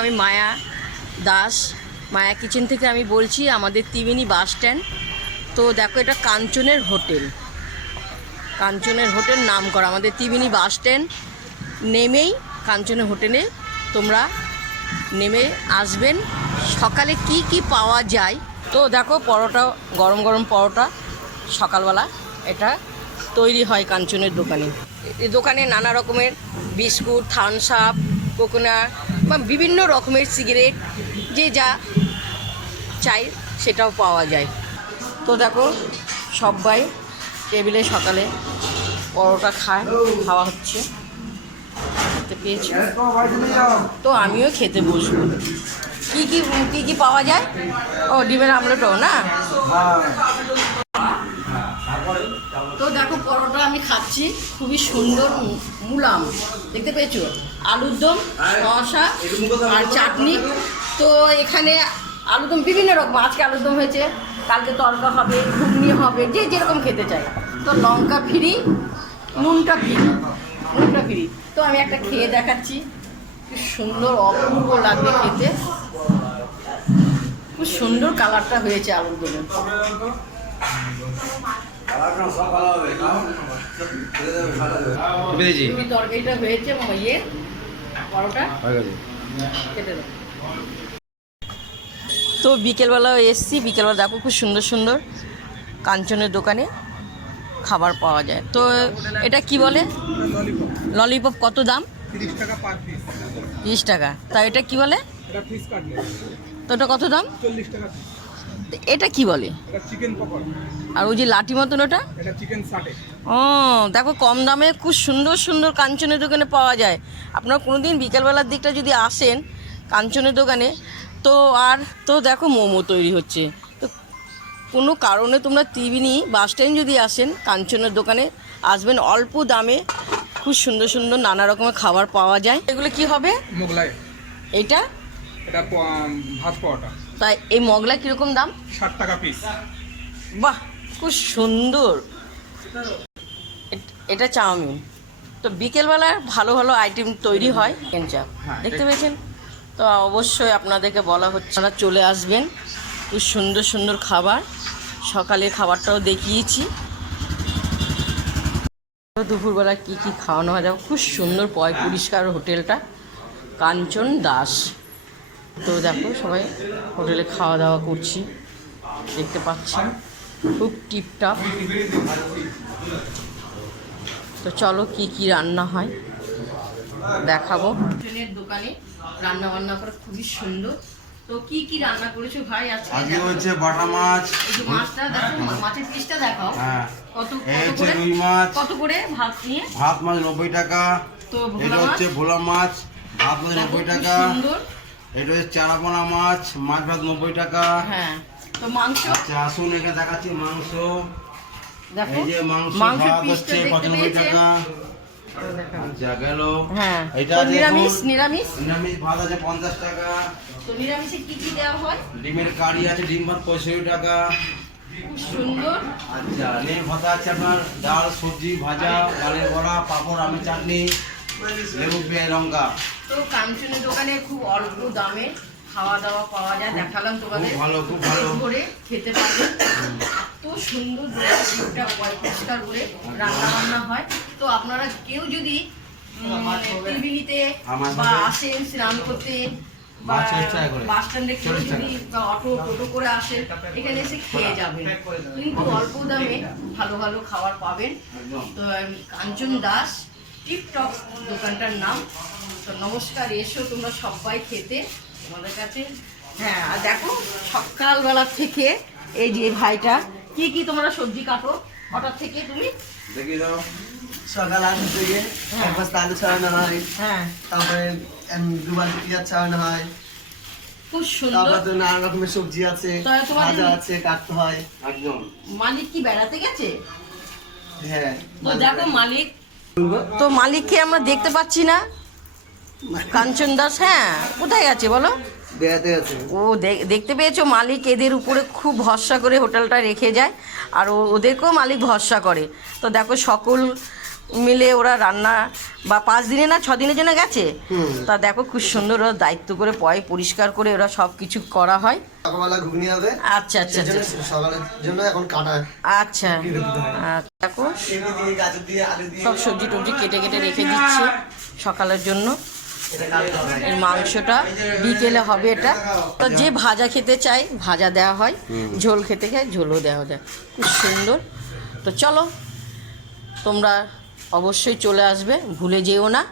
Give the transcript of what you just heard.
আমি মায়া দাস, মায়া কিচেন থেকে আমি বলছি, আমাদের ত্রিবেণী বাস স্ট্যান্ড। তো দেখো এটা কাঞ্চনের হোটেল, কাঞ্চনের হোটেল নাম করা আমাদের ত্রিবেণী বাস স্ট্যান্ড নেমেই কাঞ্চনের হোটেলে তোমরা নেমে আসবেন। সকালে কি কি পাওয়া যায় তো দেখো, পরোটা, গরম গরম পরোটা সকালবেলা এটা তৈরি হয় কাঞ্চনের দোকানে। এই দোকানে নানা রকমের বিস্কুট, থামস আপ, কোকোনাট বা বিভিন্ন রকমের সিগারেট, যে যা চাই সেটাও পাওয়া যায়। তো দেখো সবাই টেবিলে সকালে পরোটা খাওয়া হচ্ছে, খেতে পেয়েছি। তো আমিও খেতে বসবো। কি কি কি কি পাওয়া যায়? ও ডিমের আমলেটও না। তো দেখো পরোটা আমি খাচ্ছি, খুবই সুন্দর মুলাম, দেখতে পেয়েছো? আলুর দম, শসা আর চাটনি। তো এখানে আলুর দম বিভিন্ন রকম, আজকে আলুর দম হয়েছে, কালকে তরকা হবে, ঘুগনি হবে, যে যেরকম খেতে চাই। তো লঙ্কা ফ্রি, নুনটা ফ্রি, নুনটা ফ্রি। তো আমি একটা খেয়ে দেখাচ্ছি, খুব সুন্দর অপূর্ব লাগবে খেতে, খুব সুন্দর কালারটা হয়েছে আলুর দমে। তরকারিটা হয়েছে ইয়ে পরোটা খেতে দাও। তো বিকেলবেলা এসছি, বিকেলবেলা দেখো খুব সুন্দর সুন্দর কাঞ্চনের দোকানে খাবার পাওয়া যায়। তো এটা কি বলে? ললিপপ। কত দাম? 30 টাকা পার পিস। 30 টাকা। তা এটা কি বলে? এটা ফিশ কাটলেট। তো এটা কত দাম? 40 টাকা পিস। এটা কি বলে? এটা চিকেন পকোড়া। আর ওই যে লাঠি মতন ওটা? এটা চিকেন সাটে। ও দেখো কম দামে খুব সুন্দর সুন্দর কাঞ্চনের দোকানে পাওয়া যায়। আপনারা কোনোদিন বিকেলবেলার দিকটা যদি আসেন কাঞ্চনের দোকানে, তো আর তো দেখো মোমো তৈরি হচ্ছে। তো কোনো কারণে তোমরা ত্রিবেণী বাস স্ট্যান্ড যদি আসেন কাঞ্চনের দোকানে আসবেন, অল্প দামে খুব সুন্দর সুন্দর নানা রকমের খাবার পাওয়া যায়। এগুলো কি হবে? মোগলাই। এইটা? এটা ভাত পরোটা। তাই এই মোগলাই কীরকম দাম? 60 টাকা পিস। বাহ, খুব সুন্দর। এটা চাউমিন। তো বিকেলবেলা ভালো ভালো আইটেম তৈরি হয়। চাপ দেখতে পেয়েছেন? তো অবশ্যই আপনাদেরকে বলা হচ্ছে আপনারা চলে আসবেন, খুব সুন্দর সুন্দর খাবার। সকালের খাবারটাও দেখিয়েছি। দুপুরবেলা কি কি খাওয়ানো হয় দেখো, খুব সুন্দর পরিষ্কার হোটেলটা, কাঞ্চন দাস। তো দেখো সবাই হোটেলে খাওয়া দাওয়া করছি, দেখতে পাচ্ছেন খুব টিপটপ। তো চলো কি কি রান্না হয় দেখাবো। হোটেলের দোকানে রান্না বান্না করে খুবই সুন্দর। তো কি কি রান্না করেছো ভাই আজকে? আজকে হচ্ছে বাটা মাছ। এই যে মাছটা দেখো, মাছের পিসটা দেখাও। হ্যাঁ, কত এই হচ্ছে করে? রুই মাছ। কত করে ভাত নিয়ে? ভাত মাছ 90 টাকা। তো এটা হচ্ছে ভোলা মাছ, ভাত মাছ 90 টাকা। সুন্দর। এটা হচ্ছে চারাপোনা মাছ, মাছ ভাত 90 টাকা। হ্যাঁ, তো মাংস? আচ্ছা আসুন এখানে দেখাচ্ছি মাংস। দেখো এই যে মাংস মাংসের ভাত পিসটা হচ্ছে দেখতে 95 পেয়েছেন? টাকা। আচ্ছা গেল। হ্যাঁ, এটা তো দেখুন, নিরামিষ? নিরামিষ নিরামিষ ভাত আছে 50 টাকা। তো নিরামিষে কি কি দেওয়া হয়? ডিমের কারি আছে, ডিম ভাত 65 টাকা। খুব সুন্দর। আচ্ছা নিম ভাতা আছে আপনার, ডাল, সবজি, ভাজা, ডালের বড়া, পাঁপড়, আমের চাটনি, লেবু, পেঁয়াজ, লঙ্কা। তো কাঞ্চনের দোকানে খুব অল্প দামে খাওয়া দাওয়া পাওয়া যায়, দেখালাম তোমাদের। খুব ভালো, খুব ভালো। করে খেতে পারবে, এত সুন্দর দিকটা পরিষ্কার করে রান্না বান্না হয়। তো আপনারা কেউ যদি টিভিতে বা আসেন স্নান করতে বা বাস স্ট্যান্ডে কেউ যদি অটো টোটো করে আসেন, এখানে এসে খেয়ে যাবেন, কিন্তু অল্প দামে ভালো ভালো খাবার পাবেন। তো কাঞ্চন দাস টিপটপ দোকানটার নাম। তো নমস্কার, এসো তোমরা সবাই খেতে আমাদের কাছে। হ্যাঁ, আর দেখো সকালবেলা থেকে এই যে ভাইটা কি কি তোমরা সবজি কাটো হঠাৎ থেকে তুমি? দেখি দাও। সকাল 8 থেকে এক বস্তা আলু ছাড়ানো হয়, হ্যাঁ, তারপরে দুবার পেঁয়াজ ছাড়ানো হয়, খুব সুন্দর। তারপর তো নানা রকমের সবজি আছে, তো তোমার ভাজা আছে, কাটতে হয়। একদম। মালিক কি বেড়াতে গেছে? হ্যাঁ, তো দেখো মালিক, তো মালিককে আমরা দেখতে পাচ্ছি না। কাঞ্চন দাস, হ্যাঁ কোথায় আছে বলো? বেড়াতে আছে। ও দেখতে পেয়েছো, মালিক এদের উপরে খুব ভরসা করে হোটেলটা রেখে যায়, আর ওদেরকেও মালিক ভরসা করে। তো দেখো সকল মিলে ওরা রান্না বা 5 দিনে না 6 দিনের জন্য গেছে। তা দেখো খুব সুন্দর ওরা দায়িত্ব করে পরিষ্কার করে ওরা সব কিছু করা হয়। সকালবেলা ঘুগনি হবে, আচ্ছা আচ্ছা আচ্ছা সেজন্য সকালের জন্য এখন কাটা আচ্ছা দেখো চিনি দিয়ে গাজর দিয়ে আলু দিয়ে সব সবজি টবজি কেটে কেটে রেখে দিচ্ছে সকালের জন্য। এটা কাটতে হবে। এর মাংসটা বিকেলে হবে এটা। তো যে ভাজা খেতে চায় ভাজা দেওয়া হয়, ঝোল খেতে চায় ঝোলও দেওয়া যায়, খুব সুন্দর। তো চলো তোমরা অবশ্যই চলে আসবে, ভুলে যেও না।